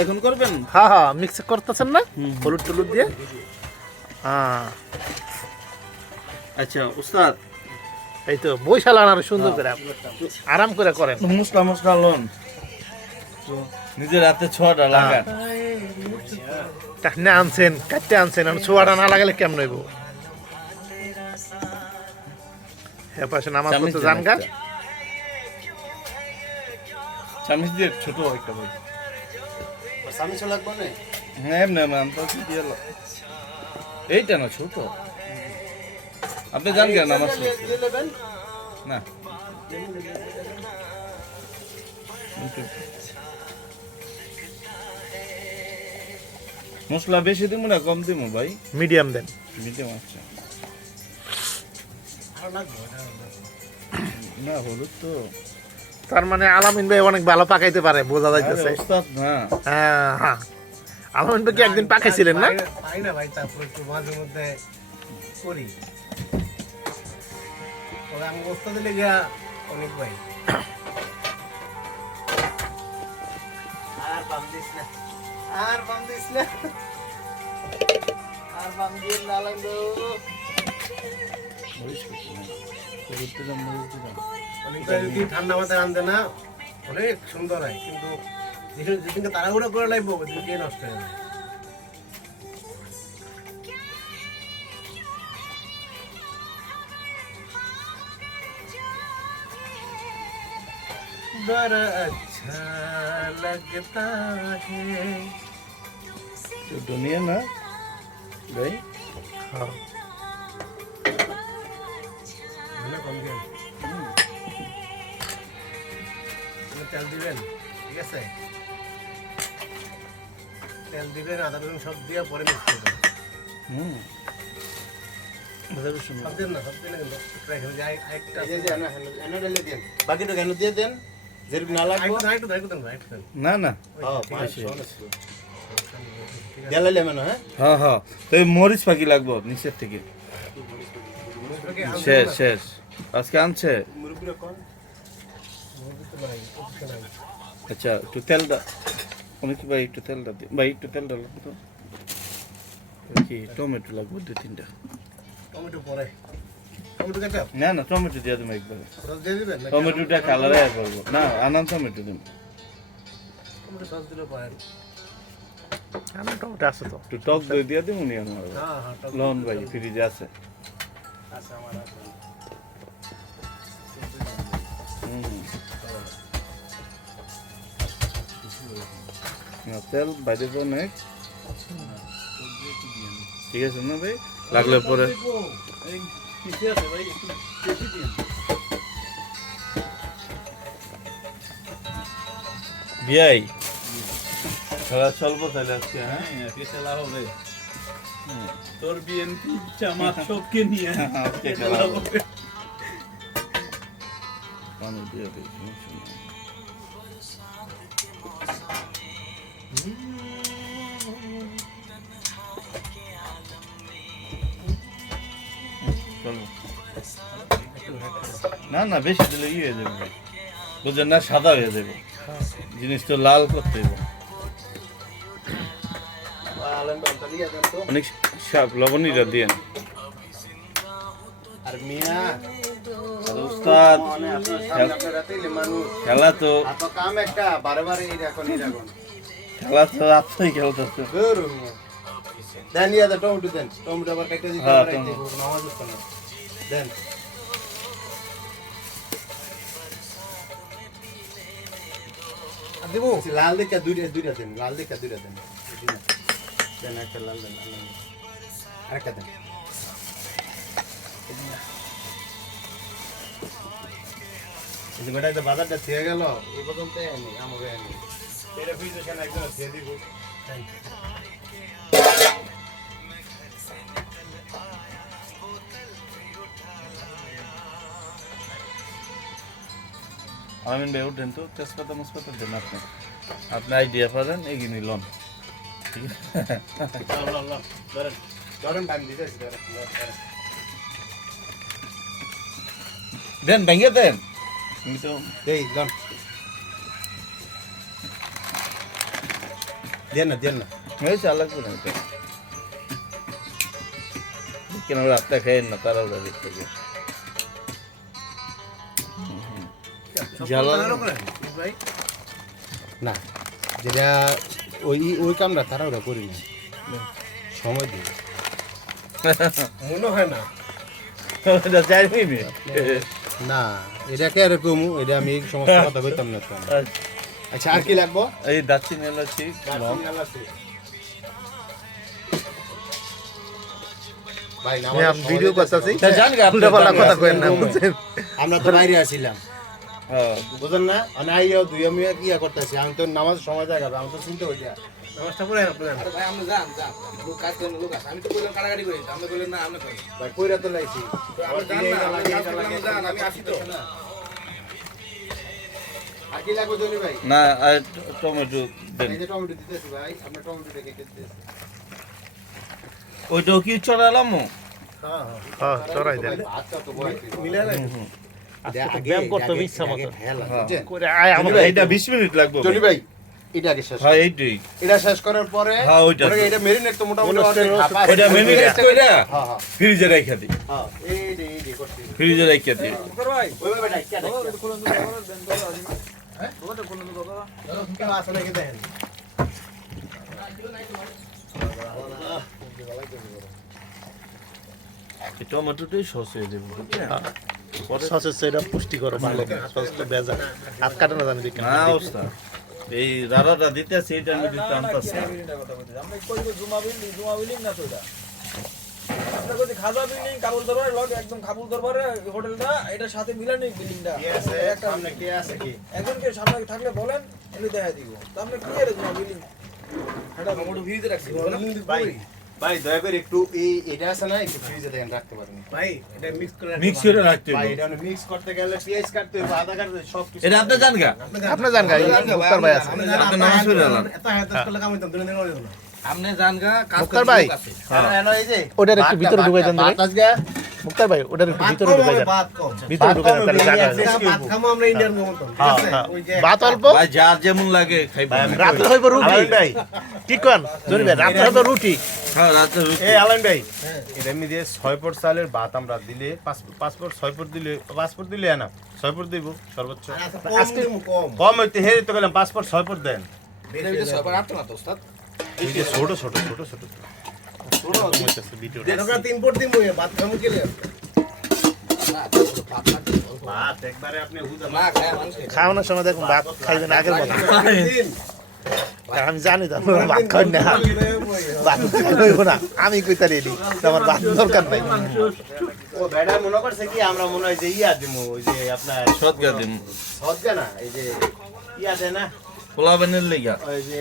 এখন করবেন? হ্যাঁ হ্যাঁ মিক্স করতেছেন না? হলুদ টলুদ দিয়ে? হ্যাঁ আচ্ছা উস্তাদ। এই তো বৈশাল আনার সুন্দর করে আরাম করে করেন। মশলা মশলা লন। নিজের হাতে ছটা লাগান। টাকনে আনছেন কাটতে আনছেন আর ছোয়াটা না লাগালে কেমন হইব? হ্যাঁ পাশে নামাজ পড়তে জান গা। দিয়ে ছোট একটা বই। হ্যাঁ এমনি এমনি আমি তো কি দিয়ে লো- এইটা না ছোট। আপনি জান কেন আমার না। মশলা বেশি দিব না কম দিব ভাই? মিডিয়াম দেন। মিডিয়াম আচ্ছা না হলুদ তো। তার মানে আলামিন ভাই অনেক ভালো পাকাইতে পারে বোঝা যাইতেছে। না। হ্যাঁ হ্যাঁ। আলামিন ভাই কি একদিন পাকাইছিলেন না? পাই না ভাই তারপর একটু মাঝে মধ্যে করি। তবে আমি বস্তা দিলে গিয়া অনেক ভাই। আর বাম দিস না। আর বাম দিস না। আর বাম দিয়ে না লাগলো মরিচ কত? হলুদ দিলাম, মরিচ দিলাম। অনেকটা যদি ঠান্ডা মাথায় আনতে না অনেক সুন্দর হয় কিন্তু যেদিন- যেদিনকে তাড়াহুড়ো করে লাগবো ওদিনকে নষ্ট হয়ে যাবে बड़ा अच्छा लगता है তো ধনিয়া না ভাই হ্যাঁ। তেল দিবেন ঠিক আছে? তেল দিবেন আদা রসুন সব দিয়ে পরে মিক্স করবেন হুম। আদা রসুন সব দিন না সব দিন কিন্তু একটু বাকিটা কেন দিয়ে দেন? যেরকম না লাগবে। হ্যাঁ। দেলাইলে মানে হ্যাঁ? হ্যাঁ হ্যাঁ। তো মরিচ পাখি লাগবো নিচের থেকে। শেষ শেষ। আজকে আনছে মুরব্বিরা কোন মুরগি তো নাই, option নাই। আচ্ছা একটু তেলটা অনেক ভাই একটু তেলটা দিই ভাই একটু তেলটা লাগবে তো? কি টমেটো লাগবে দু তিনটা। টমেটো পরে। না না টমেটো দিয়ে দেবো একবারে। টমেটোটা কালারে করব না আনান টমেটো দেবো টমেটো সস দিলে পারেন। আমার টমেটো আছে তো। একটু টক দই দিয়ে দেবো নি আমার? হ্যাঁ হ্যাঁ লন ভাই ফ্রিজে আছে। আছে আমার তেল বাইরে তো অনেক ঠিক আছে না ভাই? লাগলে পরে। বিয়াই খেলা চলবো তাহলে আজকে হ্যাঁ? তোর বিএনপি জামাত সবকে নিয়ে আজকে খেলা হবে। পানি দিয়ে দিই। না না বেশি দিলে ইয়ে হয়ে যাবে। বুঝলেন না সাদা হয়ে যাবে। জিনিস তো লাল করতে হবে। অনেক শাক লবণীরা দিয়ে আর মিয়া উস্তাদ খেলা তো কাম একটা বারে বারে এই রাখুন খেলা তো আপনি খেলতেছে। দেন ইয়া দেন টমেটো দেন। টমেটো আবার কাটতে দিতে হ্যাঁ, হবে। নামাজ পড়তে না। দেন। দিবো? লাল দেখা দুইটা দুইটা দেন লাল দেখা দুইটা দেন। দেন একটা লাল দেন আরেকটা দেন। বেটা বাজারটা থেকে গেল এই পর্যন্ত আনি আমাকে আনি এটা ফ্রিজে কেন একজন দিয়ে দিব আমিন ভাই উঠেন তো তেজপাতা মসপাতা দেন আপনি। আপনি আইডিয়া পারেন এগিয়ে নিলাম ঠিক আছে ধরেন ধরেন টাইম দিতেছি ধরেন ধরেন। দেন ভেঙে দেন। আমি তো এই ধন দেন না দেন না চা লাগবে না কেন রাতটা খেয়ে না তারা ওরা ভাই না যেটা ওই ওই তারা ওরা করি না সময় দিই মনে হয় না না এটাকে আর কমু এটা আমি এই সমস্ত কথা কইতাম না। আচ্ছা আর কি লাগবো? এই দাচ্ছিন এলাচি লং। ভিডিও করতেছি। তা জান গা আপনি উল্টা পাল্টা কথা কইেন না। বুঝছেন আমরা তো বাইরে আসিলাম। না? মানে আইয়াও দুই আমি কি করতেছি? আমি তো নামাজ সময় জায়গা আমি তো চিন্তা হই নামাজটা পড়ে আপনার ভাই আপনি যান যান। লোক কাজ করেন লোক আমি তো বললাম কাটাকাটি করি আপনি বললেন না আপনি করেন ভাই কইরা তো লাইছি। আপনি যান না আপনি কাজ করলেন যান আমি আসি তো। আর কি লাগবে জনি ভাই না আর টমেটো দেন এই যে টমেটো দিতেছি ভাই আপনি টমেটো কেটে দিতেছি ওইটাও কি চড়ালাম হ্যাঁ হ্যাঁ হ্যাঁ চড়াই দেন ভাতটা তো বয় মিলে নাই ব্যায়াম করতে হবে ইচ্ছা মতো বুঝছেন আমার এইটা বিশ মিনিট লাগবে জনি ভাই এটা আগে শেষ হ্যাঁ এইটাই এটা শেষ করার পরে হ্যাঁ, ওইটা। এটা মেরিনেট তো মোটামুটি মেরিনেট কইরা হ্যাঁ হ্যাঁ ফ্রিজে রাইখা দিই হ্যাঁ এই এই যে ফ্রিজে রাইখা দিই ভাই টমেটোটাই সসে দেবো। পরে সসের সেটা পুষ্টিকর ভালো। সস তো বেজা হাত কাটে না জানি না অবস্থা। এই রাড়াটা দিতেছে এটা আমি দিতে আনতেছি। আমরা কই কই জুমা বিল্ডিং জুমা বিল্ডিং না তো কই খাজা বিল্ডিং কাবুল দরবার লগ একদম কাবুল দরবারে হোটেলটা এটার সাথে মিলানি বিল্ডিংটা একটা সামনে কি আছে কি? একজনকে সামনে থাকলে বলেন আমি দেখা দিব। তো আপনি কি এর জুমা বিল্ডিং এটা মোটর ভিডিওতে রাখছি ভাই ভাই দয়া করে একটু এই এটা আছে না একটু ফ্রিজে দেখেন রাখতে পারেন। ভাই এটা মিক্স করে মিক্স করে রাখতে ভাই এটা মিক্স করতে গেলে পেঁয়াজ কাটতে হবে আদা কাটতে সব কিছু এটা আপনি জান গা আপনি জান গাই মুক্তার ভাই আছে। আপনি নামাজ পড়ে এত হায়াত করলে কাম হইতাম দুই দিন দিলাম আপনি জান কাজ মুক্তার ভাই। হ্যাঁ। এই যে ওটার একটু ভিতরে ঢুকাই দেন ভাই। মুক্তার ভাই ওটার একটু ভিতরে কম ঢুকাই দেন। ভিতরে ঢুকাই দেন তাহলে জায়গা হবে। ভাত খামো আমরা ইন্ডিয়ান মতন ঠিক হ্যাঁ, আছে? হ্যাঁ। ওই যে ভাত অল্প? ভাই যার যেমন লাগে খাইব। রাত্রে হইব রুটি। ভাই। কি কন জনি ভাই রাত্রে হইব রুটি। হ্যাঁ রাতে রুটি। এই আলাইন ভাই এটা এমনি দিয়ে ছয় পট চালের ভাত আমরা দিলে পাঁচ পাঁচ পট ছয় পট দিলে পাঁচ পট দিলে না ছয় পট দিব সর্বোচ্চ। আচ্ছা, কম দিমু, কম হইতে হে তো গেলাম পাঁচ পট ছয় পট দেন। এটা না তো ওই যে ছোট ছোট ছোট ছোট। খাওয়ানোর সময় দেখুন ভাত খাইবেন আগের মতো। আমি জানি তো ভাত খান না ভাত খাইব না আমি কইতালি এলি? আমার ভাত দরকার নাই। ও বেড়া মনে করছে কি আমরা মনে হয় যে ইয়া দিমু ওই যে আপনার সদগা দিম। সজ্জা না এই যে ইয়া দেয় না। পোলাবেনের লেগা ওই যে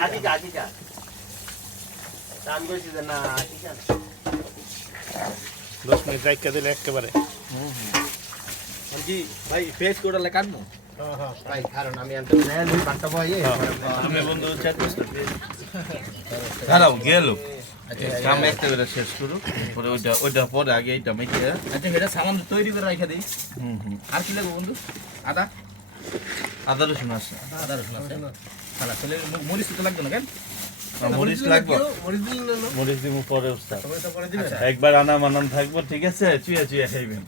আটিকা আটিকা তা আমি কইছি যে না আটিকা দশ মিনিট রাইখা দিলে একেবারে কি ভাই ফেস কোডালে কাটবো ভাই কারণ আমি আনতে বন্ধু চ্যাট করতে দাঁড়াও গেল কাম একটা বেলা শেষ করো পরে ওইটা ওইটা পরে আগে এইটা মেখে আচ্ছা এটা সামান তৈরি করে রাখা দিই। হুম হুম। আর কি লাগবে বন্ধু? আদা? আদা রসুন আছে। আদা রসুন আছে। খালা তাহলে মরিচ তো লাগবে না কেন? মরিচ লাগবে। মরিচ দিব পরে উস্তাদ। করে দিবেন একবার আনা মানান থাকব ঠিক আছে? চুয়া চুয়া খাইবেন।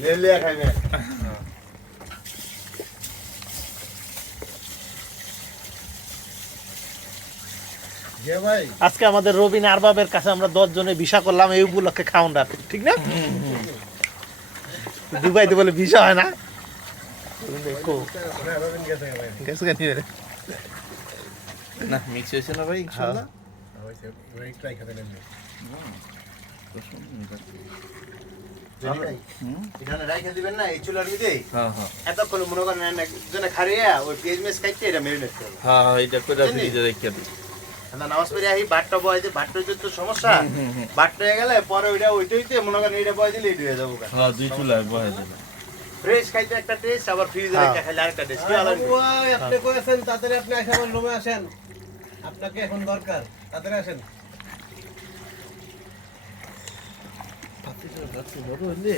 লে লে খাইবে। যে ভাই। আজকে আমাদের রবিন আরবাবের কাছে আমরা দশ জনে ভিসা করলাম এই উপলক্ষে খাওয়ান রাত ঠিক না? দুবাইতে বলে ভিসা হয় না? দেখো। গেছে কেন? না মিক্স হয়েছে না ভাই ইনশাআল্লাহ হ্যাঁ। হ্যাঁ নামাজ পড়ে আহি বাটটা বয় তো সমস্যা। বাটটা হয়ে গেলে পরে ওইটা ওইটাইতে মনে করেন এটা বয় দিলে হয়ে যাব হ্যাঁ দুই চুলায় বহে দিলাম। ফ্রেশ খাইতে একটা টেস্ট আবার ফ্রিজে হ্যাঁ। রেখে খাইলে আরেকটা টেস্ট কি আলাদা আপনি কইছেন তাড়াতাড়ি আপনি আসেন আমার রুমে আসেন। আপনাকে এখন দরকার। তাড়াতাড়ি আসেন। বড় হইলে।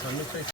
সামনে